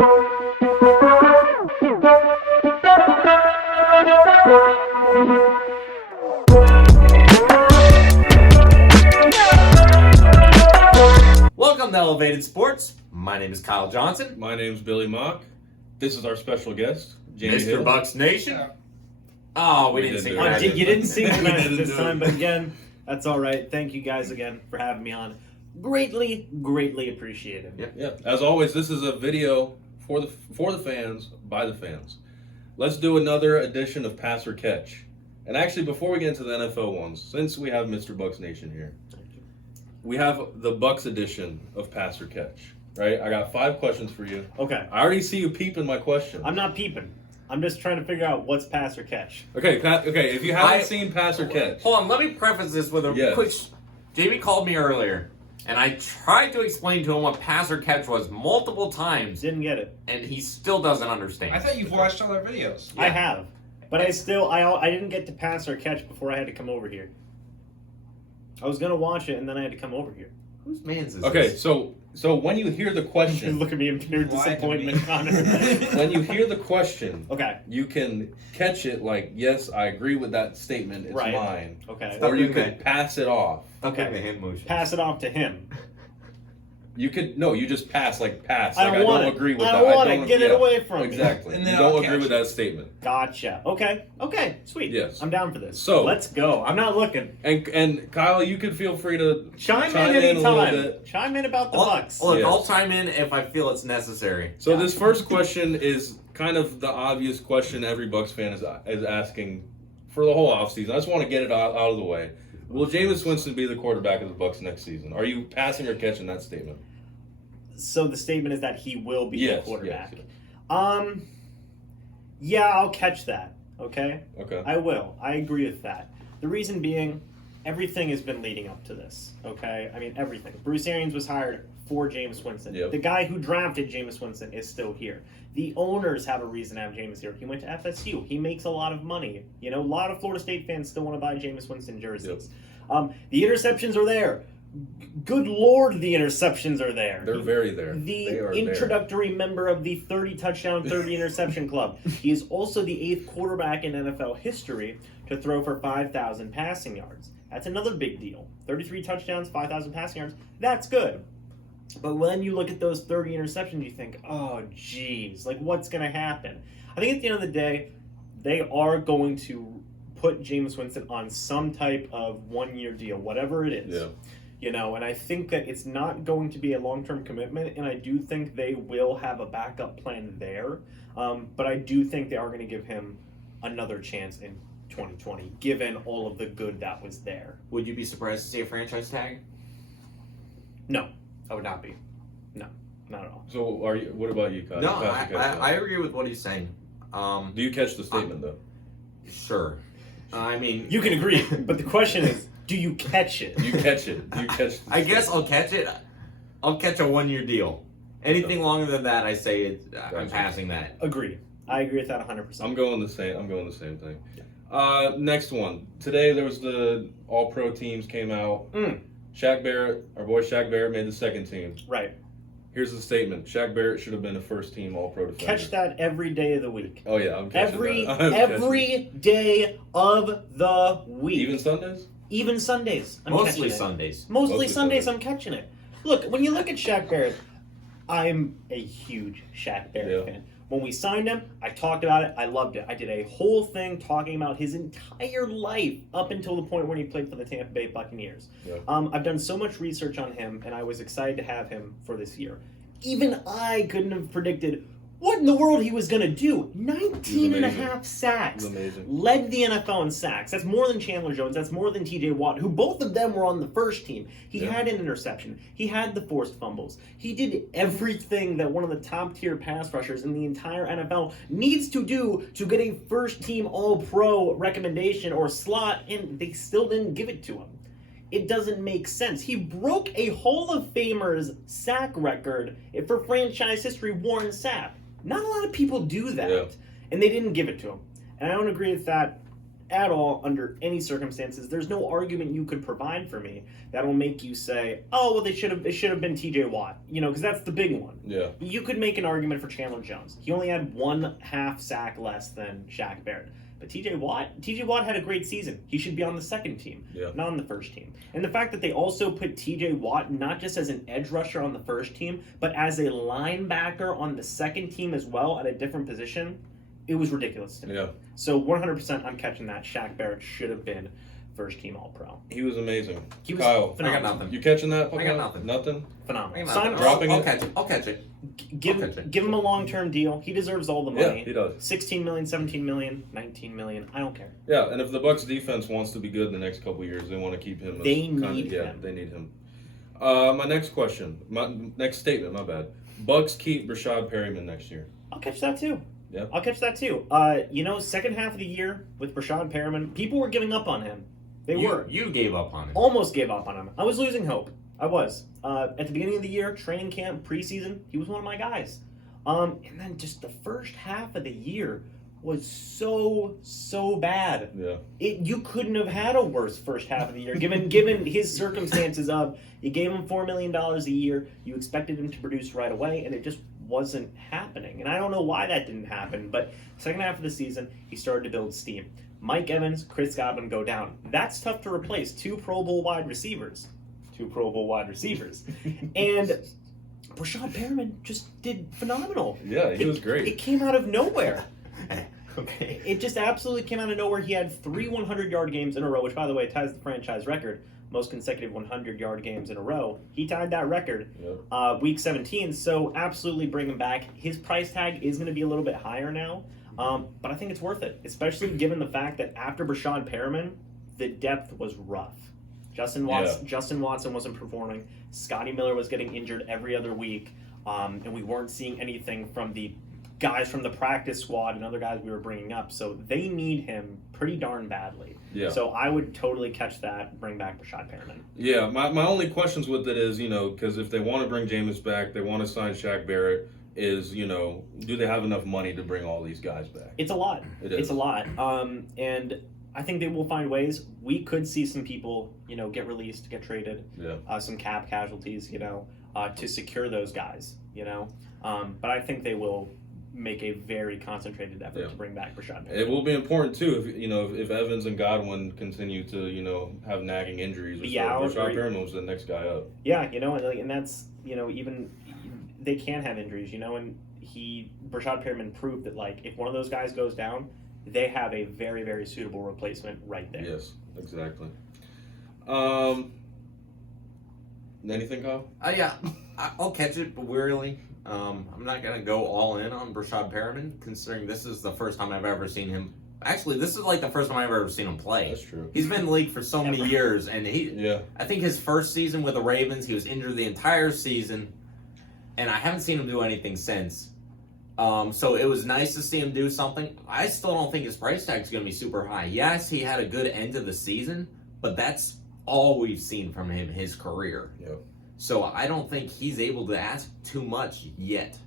Welcome to Elevated Sports. My name is Kyle Johnson. My name's Billy Mock. This is our special guest, Jamie Mr. Hill. Bucs Nation. Oh, we didn't sing that. You didn't sing that this do time, it. but again, that's all right. Thank you guys again for having me on. Greatly appreciated. Yep. Yeah. As always, this is a video for the fans, by the fans. Let's do another edition of Pass or Catch. And actually, before we get into the NFL ones, since we have Mr. Bucs Nation here, we have the Bucs edition of Pass or Catch. Right? I got 5 questions for you. Okay. I already see you peeping my question. I'm not peeping. I'm just trying to figure out what's pass or catch. Okay, okay. If you haven't seen Pass or Catch, Hold on, let me preface this with a Yes. quick. Jamie called me earlier, and I tried to explain to him what pass or catch was multiple times, Didn't get it. and he still doesn't understand. I thought you've watched all our videos. I have. But I didn't get to pass or catch before I had to come over here. I was going to watch it, and then I had to come over here. Whose man's is okay. this? So when you hear the question, Look at me in pure Why disappointment, do we- Connor. when you hear the question, Okay. you can catch it like, yes, I agree with that statement. It's Right. mine. Okay. Or you Okay. could pass it off. Stop Okay. doing the hand motion. Pass it off to him. You could you just pass pass. I Like, don't want don't it. agree with I that. don't want it. Get it yeah, away from me. Exactly. And You then don't I'll agree catch with it. that statement. Gotcha. Okay. Sweet. Yes. I'm down for this. So- let's go. I'm not looking. And Kyle, you could feel free to Chime in a little anytime. bit. Chime in about the Look, Bucs. Look, Yes. I'll chime in if I feel it's necessary. So this first question is kind of the obvious question every Bucs fan is asking for the whole offseason. I just want to get it out of the way. Will Jameis Winston be the quarterback of the Bucs next season? Are you passing or catching that statement? So the statement is that he will be Yes, the quarterback. yes, Yeah, I'll catch that. Okay, Okay. I will. I agree with that. The reason being, everything has been leading up to this. Okay, I mean everything. Bruce Arians was hired for Jameis Winston. Yep. The guy who drafted Jameis Winston is still here. The owners have a reason to have Jameis here. He went to FSU. He makes a lot of money. You know, a lot of Florida State fans still want to buy Jameis Winston jerseys. The interceptions are there. Good Lord, the interceptions are there. They're very there. The They are introductory member of the 30 touchdown, 30 interception club. He is also the 8th quarterback in NFL history to throw for 5,000 passing yards. That's another big deal. 33 touchdowns, 5,000 passing yards. That's good. But when you look at those 30 interceptions, you think, oh, geez, like what's going to happen? I think at the end of the day, they are going to put Jameis Winston on some type of one-year deal, whatever it is. Yeah. You know, and I think that it's not going to be a long-term commitment, and I do think they will have a backup plan there. But I do think they are going to give him another chance in 2020, given all of the good that was there. Would you be surprised to see a franchise tag? No, I would not be. No, not at all. So what about you, Kyle? No, You pass or catch I that? agree with what he's saying. Do you catch the statement though? Sure. I mean, You can agree, but the question is, do you catch it? You catch it. You catch. The I guess statement. I'll catch it. I'll catch a 1-year deal. Anything longer than that, I say I'm Gotcha. passing that. Agree. I agree with that 100%. I'm going the same thing. Next one. Today there was the All-Pro teams came out. Shaq Barrett, our boy Shaq Barrett, made the second team. Right. Here's the statement: Shaq Barrett should have been a first-team All-Pro defender. Catch that every day of the week. Oh yeah, I'm catching Every that. I'm catching it. every day of the week. Even Sundays. Even Sundays. I'm Mostly catching it. Sundays. Mostly Mostly Sundays, Sundays. I'm catching it. Look, when you look at Shaq Barrett, I'm a huge Shaq Barrett Yeah. fan. When we signed him, I talked about it. I loved it. I did a whole thing talking about his entire life up until the point when he played for the Tampa Bay Buccaneers. Yeah. I've done so much research on him, and I was excited to have him for this year. Even I couldn't have predicted what in the world he was going to do. 19 and a amazing. half sacks. He's amazing. Led the NFL in sacks. That's more than Chandler Jones. That's more than TJ Watt, who both of them were on the first team. He Yeah. had an interception. He had the forced fumbles. He did everything that one of the top tier pass rushers in the entire NFL needs to do to get a first team All Pro recommendation or slot, and they still didn't give it to him. It doesn't make sense. He broke a Hall of Famer's sack record for franchise history, Warren Sapp. Not a lot of people do that. Yeah. And they didn't give it to him. And I don't agree with that at all under any circumstances. There's no argument you could provide for me that'll make you say, oh, well, it should have been TJ Watt, because that's the big one. Yeah. You could make an argument for Chandler Jones. He only had 1/2 sack less than Shaq Barrett. But TJ Watt had a great season. He should be on the second team, not on the first team. And the fact that they also put TJ Watt not just as an edge rusher on the first team, but as a linebacker on the second team as well at a different position, it was ridiculous to me. Yeah. So 100% I'm catching that. Shaq Barrett should have been first team All-Pro. He was amazing. He was Kyle, phenomenal. I got nothing. You catching that? I got nothing. Nothing? Phenomenal. I'll catch it. I'll catch it. Give him a long-term deal. He deserves all the money. Yeah, he does. 16 million, 17 million, 19 million. I don't care. Yeah, and if the Bucs defense wants to be good in the next couple of years, they want to keep him. They need him. Yeah, they need him. My next question, my next statement, my bad. Bucs keep Rashad Perryman next year. I'll catch that too. Yeah. I'll catch that too. Second half of the year with Rashad Perriman, people were giving up on him. You gave up on him. Almost gave up on him. I was losing hope. I was. At the beginning of the year, training camp, preseason, he was one of my guys. And then just the first half of the year was so bad. Yeah. You couldn't have had a worse first half of the year, given his circumstances of you gave him $4 million a year, you expected him to produce right away, and it just wasn't happening. And I don't know why that didn't happen, but second half of the season, he started to build steam. Mike Evans, Chris Godwin go down. That's tough to replace. 2 Pro Bowl wide receivers. And Rashad Perriman just did phenomenal. Yeah, he was great. It came out of nowhere. Okay. It just absolutely came out of nowhere. He had 3 100-yard games in a row, which, by the way, ties the franchise record. Most consecutive 100-yard games in a row. He tied that record week 17, so absolutely bring him back. His price tag is going to be a little bit higher now, but I think it's worth it, especially given the fact that after Rashad Perriman, the depth was rough. Justin Watson wasn't performing. Scotty Miller was getting injured every other week, and we weren't seeing anything from the guys from the practice squad and other guys we were bringing up. So they need him pretty darn badly. Yeah. So I would totally catch that, bring back Rashad Perriman. Yeah, my only questions with it is, because if they want to bring Jameis back, they want to sign Shaq Barrett, is, do they have enough money to bring all these guys back? It's a lot. It's a lot. And I think they will find ways. We could see some people, get released, get traded. Yeah. Some cap casualties, to secure those guys, But I think they will make a very concentrated effort to bring back Rashad Perriman. It will be important too if Evans and Godwin continue to have nagging injuries. Rashad Perriman was the next guy up. Yeah, and that's even they can have injuries, and Rashad Perriman proved that if one of those guys goes down, they have a very, very suitable replacement right there. Yes, exactly. Anything, Kyle? Yeah, I'll catch it, but wearily. I'm not going to go all in on Rashad Perriman, considering this is the first time I've ever seen him. Actually, this is the first time I've ever seen him play. That's true. He's been in the league for so many years, and I think his first season with the Ravens, he was injured the entire season, and I haven't seen him do anything since. So it was nice to see him do something. I still don't think his price tag is going to be super high. Yes, he had a good end to the season, but that's all we've seen from him his career. Yep. So I don't think he's able to ask too much yet.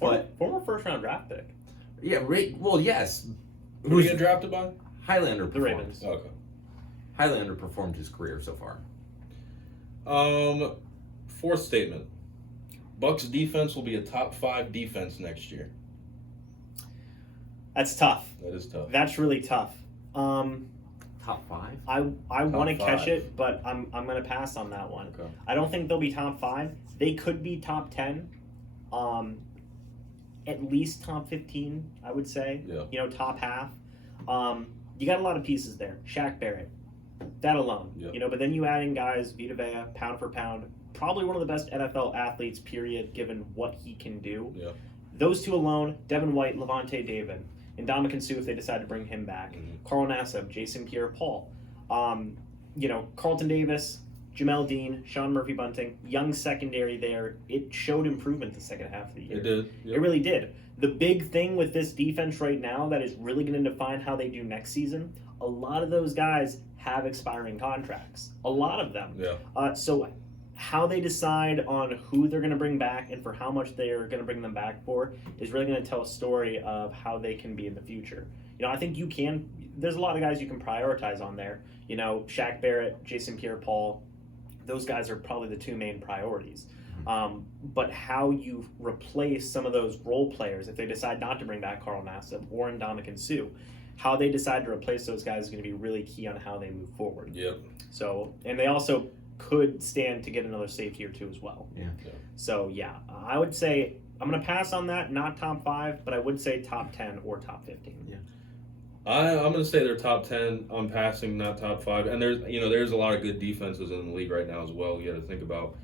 Former first-round draft pick. Yeah, well, yes. Who did he get drafted by? Highly underperformed. The Ravens. Okay. Highly underperformed his career so far. Fourth statement. Bucs defense will be a top 5 defense next year. That's tough. That is tough. That's really tough. Top 5? I want to catch 5. it, but I'm going to pass on that one. Okay. I don't think they'll be top 5. They could be top 10. At least top 15, I would say. Yeah. Top half. You got a lot of pieces there. Shaq Barrett. That alone. Yeah. But then you add in guys, Vita Vea, pound for pound. Probably one of the best NFL athletes, period, given what he can do. Yeah. Those two alone, Devin White, Levante David, and Ndamukong Suh if they decide to bring him back. Mm-hmm. Carl Nassib, Jason Pierre-Paul. Carlton Davis, Jamel Dean, Sean Murphy-Bunting, young secondary there. It showed improvement the second half of the year. It did. Yep. It really did. The big thing with this defense right now that is really going to define how they do next season, a lot of those guys have expiring contracts. A lot of them. Yeah. So how they decide on who they're going to bring back and for how much they're going to bring them back for is really going to tell a story of how they can be in the future. I think there's a lot of guys you can prioritize on there. Shaq Barrett, Jason Pierre-Paul, those guys are probably the two main priorities. But how you replace some of those role players, if they decide not to bring back Carl Nassib or Ndamukong Suh, how they decide to replace those guys is going to be really key on how they move forward. Yep. So, and they also could stand to get another safety or two as well. Yeah. So, yeah, I would say I'm going to pass on that, not top 5, but I would say top 10 or top 15. Yeah. I'm going to say they're top 10. I'm passing, not top 5. And there's a lot of good defenses in the league right now as well. You got to think about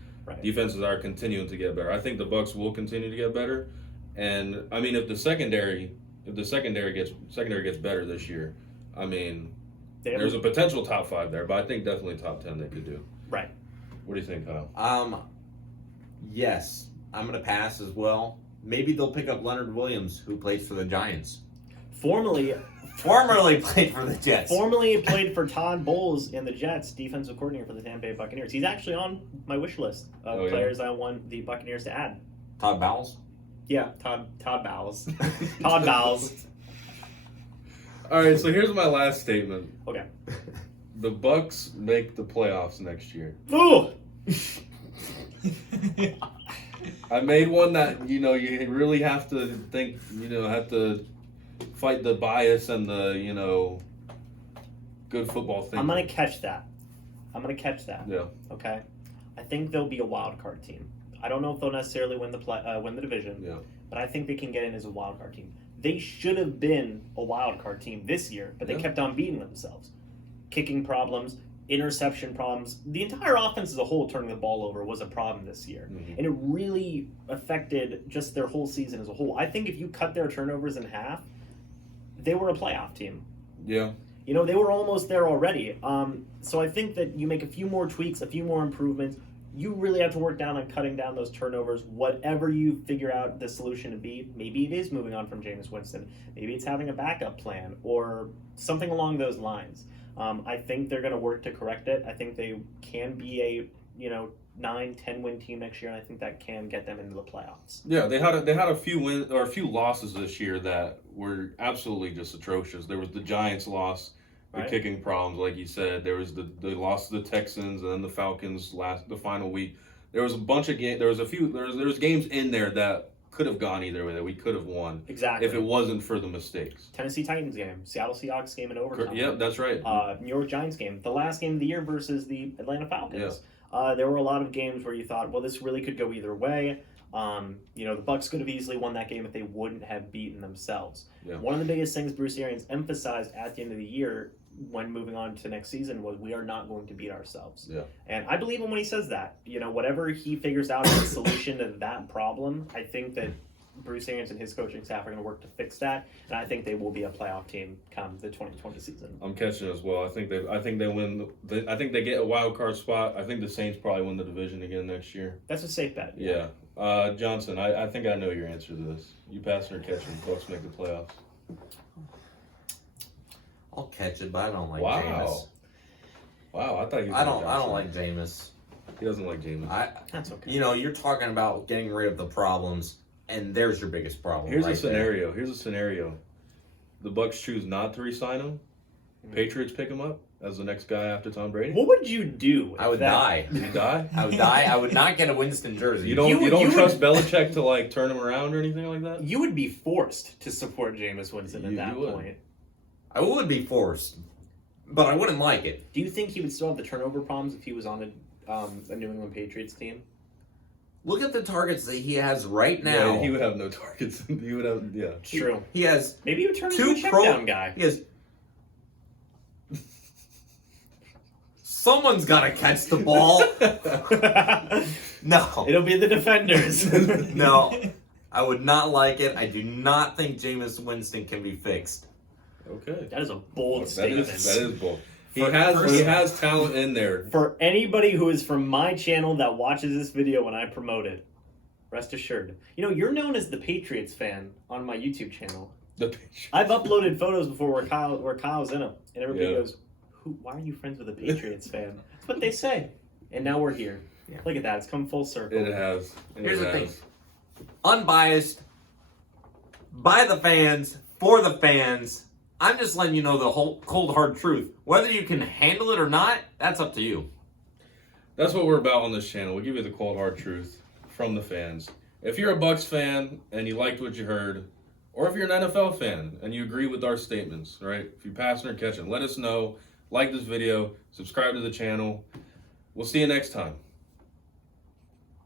defenses are continuing to get better. I think the Bucs will continue to get better. And I mean, if the secondary gets better this year, I mean, there's a potential top 5 there. But I think definitely top 10 they could do. Right. What do you think, Kyle? Yes, I'm going to pass as well. Maybe they'll pick up Leonard Williams, who plays for the Giants. Formerly played for the Jets. Formerly played for Todd Bowles in the Jets, defensive coordinator for the Tampa Bay Buccaneers. He's actually on my wish list of players I want the Buccaneers to add. Todd Bowles? Yeah, Todd Bowles. Todd Bowles. All right, so here's my last statement. Okay. The Bucs make the playoffs next year. Ooh! I made one that, you really have to think, have to fight the bias and the, good football thing. I'm going to catch that. Yeah. Okay? I think they'll be a wild card team. I don't know if they'll necessarily win the division, but I think they can get in as a wild card team. They should have been a wild card team this year, but they kept on beating themselves. Kicking problems, interception problems. The entire offense as a whole turning the ball over was a problem this year. Mm-hmm. And it really affected just their whole season as a whole. I think if you cut their turnovers in half, they were a playoff team. Yeah. They were almost there already. So I think that you make a few more tweaks, a few more improvements. You really have to work down on cutting down those turnovers. Whatever you figure out the solution to be, maybe it is moving on from Jameis Winston. Maybe it's having a backup plan or something along those lines. I think they're going to work to correct it. I think they can be a 9-10 win team next year, and I think that can get them into the playoffs. Yeah, they had a few losses this year that were absolutely just atrocious. There was the Giants loss, the kicking problems, like you said. There was the loss to the Texans and then the Falcons the final week. There was a bunch of games. There was games in there that could have gone either way, that we could have won. Exactly. If it wasn't for the mistakes. Tennessee Titans game, Seattle Seahawks game in overtime. Yep, that's right. New York Giants game, the last game of the year versus the Atlanta Falcons. Yeah. There were a lot of games where you thought, well, this really could go either way. The Bucs could have easily won that game if they wouldn't have beaten themselves. Yeah. One of the biggest things Bruce Arians emphasized at the end of the year when moving on to next season was we are not going to beat ourselves. Yeah. And I believe him when he says that. Whatever he figures out as a solution to that problem, I think that Bruce Arians and his coaching staff are going to work to fix that, and I think they will be a playoff team come the 2020 season. I'm catching as well. I think they win. I think they get a wild card spot. I think the Saints probably win the division again next year. That's a safe bet. Yeah. Johnson, I think I know your answer to this. You passing or catching? Bucs make the playoffs. I'll catch it, but I don't like Jameis. Wow, I thought you. I don't like Jameis. He doesn't like Jameis. That's okay. You're talking about getting rid of the problems, and there's your biggest problem. Here's a scenario. The Bucs choose not to re-sign him. Patriots pick him up as the next guy after Tom Brady. What would you do? I would die. You die? I would die. I would not get a Winston jersey. You don't trust Belichick to turn him around or anything like that? You would be forced to support Jameis Winston at that point. I would be forced, but I wouldn't like it. Do you think he would still have the turnover problems if he was on a New England Patriots team? Look at the targets that he has right now. Yeah, he would have no targets. He would have, yeah. True. He has maybe he would turn into a check down guy. He has. Someone's got to catch the ball. No. It'll be the defenders. No. I would not like it. I do not think Jameis Winston can be fixed. Okay. That is a bold statement. That is bold. He has talent in there. For anybody who is from my channel that watches this video when I promote it, rest assured. You're known as the Patriots fan on my YouTube channel. I've uploaded photos before where Kyle's in them, and everybody goes, why are you friends with a Patriots fan? That's what they say. And now we're here. Yeah. Look at that. It's come full circle. It has. Here's the thing. Unbiased, by the fans, for the fans. I'm just letting you know the whole cold hard truth. Whether you can handle it or not, that's up to you. That's what we're about on this channel. We give you the cold hard truth from the fans. If you're a Bucs fan and you liked what you heard, or if you're an NFL fan and you agree with our statements, right? If you're passing or catching, let us know. Like this video, subscribe to the channel. We'll see you next time.